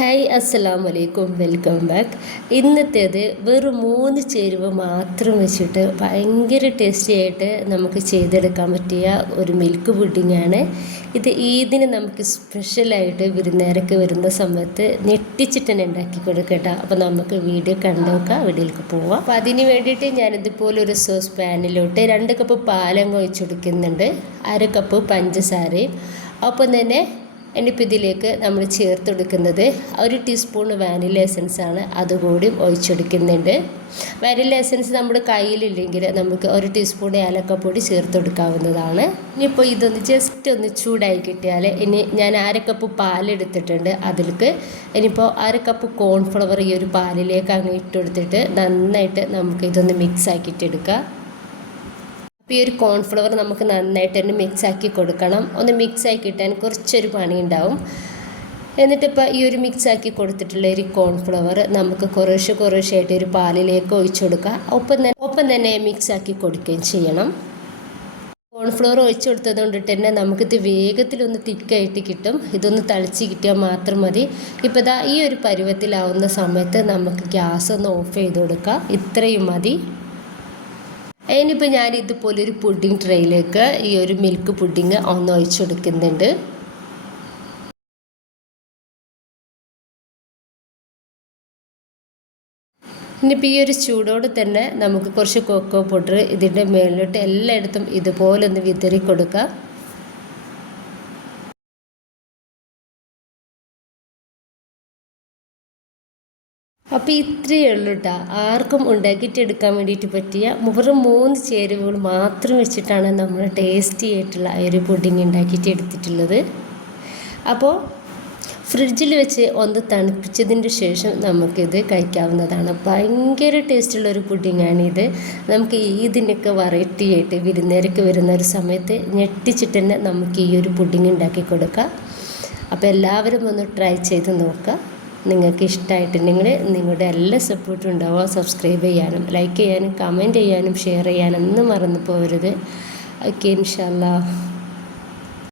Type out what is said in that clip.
Hi അസ്സലാമു അലൈക്കും, welcome back. ഇന്നത്തേത് വെറും 3 ചേരുവ മാത്രം വെച്ചിട്ട് ഭയങ്കര ടേസ്റ്റി ആയിട്ട് നമുക്ക് ചെയ്തെടുക്കാൻ പറ്റിയ ഒരു മിൽക്ക് പുഡിങ്ങാണ് ഇത്. ഈദിന് നമുക്ക് സ്പെഷ്യലായിട്ട് വിരുന്നേരൊക്കെ വരുന്ന സമയത്ത് ഞെട്ടിച്ചിട്ട് തന്നെ ഉണ്ടാക്കി കൊടുക്കട്ടോ. അപ്പോൾ നമുക്ക് വീഡിയോ കണ്ടുനോക്കാം, വീഡിയോയിലേക്ക് പോവാം. അപ്പോൾ അതിന് വേണ്ടിയിട്ട് ഞാനിതുപോലെ ഒരു സോസ് പാനിലോട്ട് 2 കപ്പ് പാലങ്ങ ഒഴിച്ചെടുക്കുന്നുണ്ട്, 1/2 കപ്പ് പഞ്ചസാരയും. ഒപ്പം തന്നെ ഇനിയിപ്പോൾ ഇതിലേക്ക് നമ്മൾ ചേർത്ത് കൊടുക്കുന്നത് 1 ടീസ്പൂൺ വാനില എസൻസ് ആണ്, അതുകൂടി ഒഴിച്ചെടുക്കുന്നുണ്ട്. വാനില എസൻസ് നമ്മുടെ കയ്യിലില്ലെങ്കിൽ നമുക്ക് 1 ടീസ്പൂൺ ഏലക്കപ്പൊടി ചേർത്ത് കൊടുക്കാവുന്നതാണ്. ഇനിയിപ്പോൾ ഇതൊന്ന് ജസ്റ്റ് ഒന്ന് ചൂടായി കിട്ടിയാൽ ഇനി ഞാൻ 1/2 കപ്പ് പാലെടുത്തിട്ടുണ്ട്, അതിലേക്ക് ഇനിയിപ്പോൾ 1/2 കപ്പ് കോൺഫ്ലവർ ഈ ഒരു പാലിലേക്ക് അങ്ങ് ഇട്ട് കൊടുത്തിട്ട് നന്നായിട്ട് നമുക്ക് ഇതൊന്ന് മിക്സ് ആക്കിയിട്ടെടുക്കാം. ഈ ഒരു കോൺഫ്ലവർ നമുക്ക് നന്നായിട്ട് തന്നെ മിക്സ് ആക്കി കൊടുക്കണം. ഒന്ന് മിക്സ് ആക്കി കിട്ടാൻ കുറച്ചൊരു പണി ഉണ്ടാവും. എന്നിട്ടിപ്പോൾ ഈ ഒരു മിക്സ് ആക്കി കൊടുത്തിട്ടുള്ള ഒരു കോൺഫ്ലവർ നമുക്ക് കുറേശ്ശായിട്ട് ഒരു പാലിലേക്ക് ഒഴിച്ചു കൊടുക്കുക. ഒപ്പം തന്നെ മിക്സ് ആക്കി കൊടുക്കുകയും ചെയ്യണം. കോൺഫ്ലവർ ഒഴിച്ചു കൊടുത്തത് കൊണ്ടിട്ട് തന്നെ നമുക്കിത് വേഗത്തിലൊന്ന് തിക്കായിട്ട് കിട്ടും. ഇതൊന്ന് തളിച്ച് കിട്ടിയാൽ മാത്രം മതി. ഇപ്പോൾ ഇതാ ഈ ഒരു പരുവത്തിലാവുന്ന സമയത്ത് നമുക്ക് ഗ്യാസ് ഒന്ന് ഓഫ് ചെയ്ത് കൊടുക്കുക. ഇത്രയും മതി. ഇനിയിപ്പോൾ ഞാൻ ഇതുപോലൊരു പുഡിംഗ് ട്രേയിലേക്ക് ഈ ഒരു മിൽക്ക് പുഡിങ് ഒന്ന് ഒഴിച്ചു കൊടുക്കുന്നുണ്ട്. ഇനിയിപ്പോൾ ഈ ഒരു ചൂടോടെ തന്നെ നമുക്ക് കുറച്ച് കൊക്കോ പൗഡർ ഇതിൻ്റെ മേളിലോട്ട് എല്ലായിടത്തും ഇതുപോലെ ഒന്ന് വിതറി കൊടുക്കാം. അപ്പോൾ ഇത്രയേ ഉള്ളൂ കേട്ടോ. ആർക്കും ഉണ്ടാക്കിയിട്ടെടുക്കാൻ വേണ്ടിയിട്ട് പറ്റിയ വെറും 3 ചേരുവകൾ മാത്രം വെച്ചിട്ടാണ് നമ്മൾ ടേസ്റ്റി ആയിട്ടുള്ള ഒരു പുഡിങ് ഉണ്ടാക്കിയിട്ട് എടുത്തിട്ടുള്ളത്. അപ്പോൾ ഫ്രിഡ്ജിൽ വെച്ച് ഒന്ന് തണുപ്പിച്ചതിൻ്റെ ശേഷം നമുക്കിത് കഴിക്കാവുന്നതാണ്. ഭയങ്കര ടേസ്റ്റുള്ളൊരു പുഡിങ്ങാണിത്. നമുക്ക് ഇതിനൊക്കെ വെറൈറ്റി ആയിട്ട് വിരുന്നേരൊക്കെ വരുന്ന ഒരു സമയത്ത് ഞെട്ടിച്ചിട്ട് തന്നെ നമുക്ക് ഈ ഒരു പുഡിങ് ഉണ്ടാക്കി കൊടുക്കാം. അപ്പോൾ എല്ലാവരും ഒന്ന് ട്രൈ ചെയ്ത് നോക്കുക. നിങ്ങൾക്ക് ഇഷ്ടമായിട്ടുണ്ടെങ്കിൽ നിങ്ങളുടെ എല്ലാ സപ്പോർട്ടും ഉണ്ടാവുക. സബ്സ്ക്രൈബ് ചെയ്യാനും ലൈക്ക് ചെയ്യാനും കമൻറ്റ് ചെയ്യാനും ഷെയർ ചെയ്യാനും ഒന്നും മറന്നു പോകരുത്. ഓക്കെ, ഇൻഷാ അല്ലാഹ്.